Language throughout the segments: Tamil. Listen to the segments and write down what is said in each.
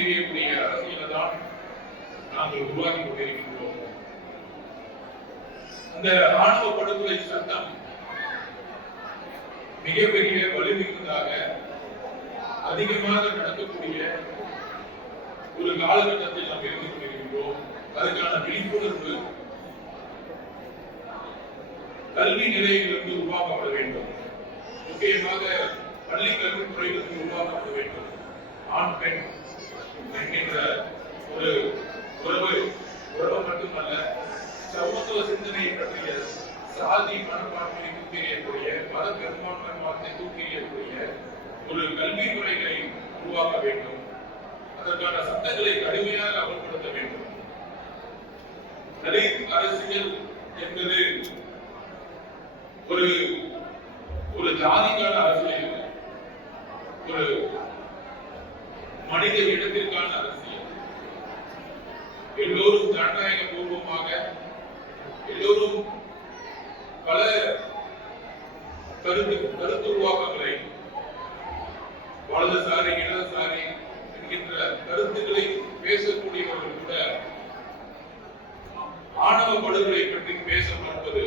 எறியக்கூடிய அரசியலை தான் நாங்கள் உருவாக்கி கொண்டிருக்கின்றோம். அந்த ஆணவ படுகொலை சட்டம் மிகப்பெரிய வலுமிக்கதாக அதிகமாக நடக்கக்கூடிய ஒரு காலகட்டத்தில் நாம் இருந்து கொண்டிருக்கின்றோம். அதுக்கான விழிப்புணர்வு கல்வி நிலையங்களிலிருந்து உருவாக்கப்பட வேண்டும். முக்கியமாக பள்ளி கல்வித்துறையிலிருந்து உருவாக்கப்பட வேண்டும். ஆண் பெண் என்கின்ற ஒரு உறவு மட்டுமல்ல, சமத்துவ சிந்தனையை பற்றிய சாதி மனப்பான்மையை தூக்கி எறியக்கூடிய, மத பெரும்பான்மை தூக்கி எறியக்கூடிய ஒரு கல்வி முறைகளை உருவாக்க வேண்டும். அதற்கான சட்டங்களை கடுமையாக அமல்படுத்த வேண்டும். தலித் அரசியல் என்பது ஒரு ஜாதிக்கான அரசியல், ஒரு மனித இனத்திற்கான அரசியல். எல்லோரும் ஜனநாயக பூர்வமாக, எல்லோரும் பல கருத்து உருவாக்கங்களை, வலதுசாரி இடதுசாரி என்கின்ற கருத்துக்களை பேசக்கூடியவர்கள் கூட ஆணவ படுகொலை பற்றி பேச மறுப்பது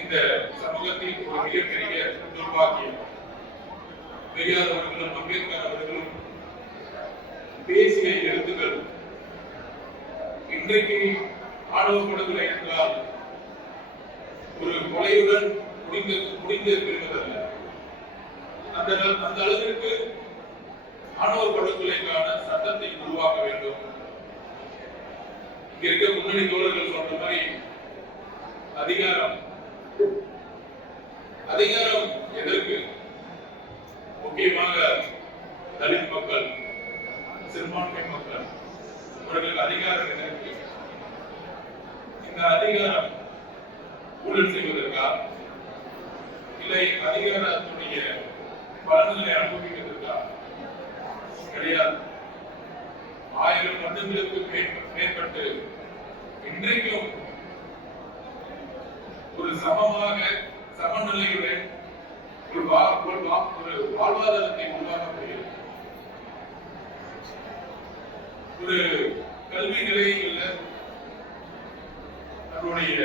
இந்த சமூகத்தின் ஒரு மிகப்பெரிய துர்பாக்கியம். பெரியார் அவர்களும் அம்பேத்கர் அவர்களும் பேசிய எழுத்துக்கள் இன்றைக்கு ஆணவ படுகொலை என்றால் ஒரு கொலையுடன் முடிந்து பெறுவதல்ல. அந்த அளவிற்கு ஆணவ படுகொலைக்கான சட்டத்தை உருவாக்க வேண்டும். இங்க இருக்க முன்னணி தோழர்கள் சொன்ன மாதிரி அதிகாரம் எதற்கு? முக்கியமாக தலித் மக்கள், சிறுபான்மை மக்கள், அவர்களுக்கு அதிகாரம் எதற்கு? இந்த அதிகாரம் ஊழல் செய்வதற்கா, இல்லை அதிகாரத்துடைய பலன்களை அனுபவிப்பதற்கா? கிடையாது. 1000 வருடங்களுக்கு மேற்பட்டு இன்றைக்கும் ஒரு சமநிலையுடன் ஒரு வாழ்வாதாரத்தை உருவாக்க முடியும். ஒரு கல்வி நிலையங்கள்ல நம்மளுடைய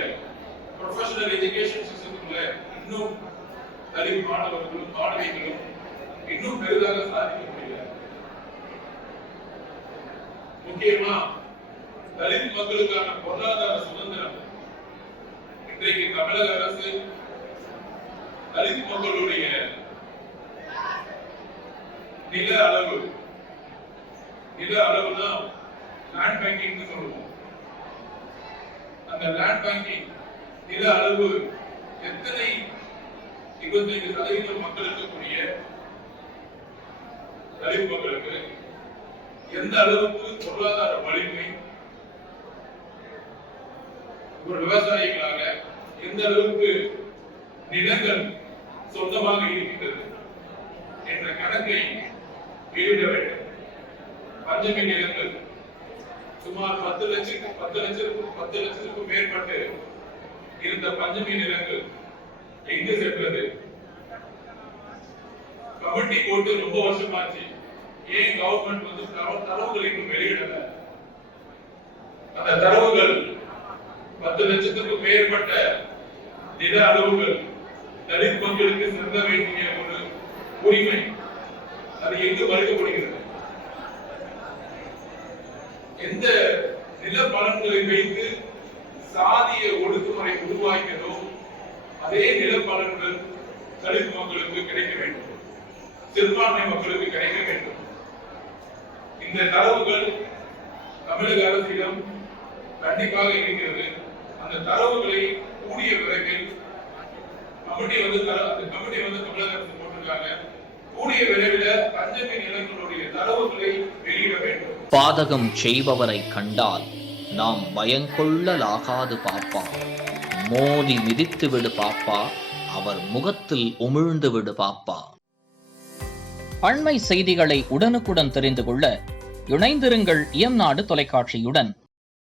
ப்ரொஃபஷனல் எஜுகேஷன் சிஸ்டத்துக்குள்ள இன்னும் தலித் மாணவர்களும் மாணவிகளும் இன்னும் பெரிதாக சாதிக்க முடியல. முக்கியமா தலித் மக்களுக்கான பொருளாதார சுதந்திரம் இன்றைக்கு தமிழக அரசு தலித் மக்களுடைய நில அளவுதான் லேண்ட் பேங்கிங் சொல்லுவோம். அந்த லேண்ட் பேங்கிங் நில அளவு எத்தனை 25% மக்கள் இருக்கக்கூடிய தலித் மக்களுக்கு எந்த அளவுக்கு பொருளாதார வலிமை, ஒரு விவசாயிகளாக எந்த அளவுக்கு நிலங்கள் சொந்தமாக இருக்கின்றது என்ற கணக்கை வெளியிட வேண்டும். பஞ்சமி நிலங்கள் சுமார் 10 லட்சத்துக்கும் மேற்பட்டு இருந்த பஞ்சமி நிலங்கள் எங்கு சென்றது? கமிட்டி போட்டு ரொம்ப வருஷமாச்சு. ஏன் கவர்மெண்ட் வந்து தரவுகள் இன்னும் வெளியிடல? அந்த தரவுகள் 10 லட்சத்துக்கும் மேற்பட்ட நில அளவுகள் தலித் மக்களுக்கு செலுத்த வேண்டிய ஒரு உரிமை, அது எங்கு மறுக்கப்படுகிறது? எந்த நில பலன்களை வைத்து சாதிய ஒடுக்குமுறை உருவாக்கிறதோ அதே நில பலன்கள் தலித் மக்களுக்கு கிடைக்க வேண்டும், சிறுபான்மை மக்களுக்கு கிடைக்க வேண்டும். இந்த தரவுகள் தமிழக அரசிடம் கண்டிப்பாக இருக்கிறது. அந்த தரவுகளை கூடிய விரைவில் கமிட்டி வந்து தமிழக அரசு போட்டிருக்காங்க. கூடிய விரைவில் பஞ்சமி நிலங்களுடைய தரவுகளை வெளியிட வேண்டும். பாதகம் செய்பவரை கண்டால் நாம் பயங்கொள்ளலாகாது பாப்பா, மோதி மிதித்து விடு பாப்பா, அவர் முகத்தில் உமிழ்ந்து விடு பாப்பா. அண்மை செய்திகளை உடனுக்குடன் தெரிந்து கொள்ள இணைந்திருங்கள் இயம்நாடு தொலைக்காட்சியுடன்.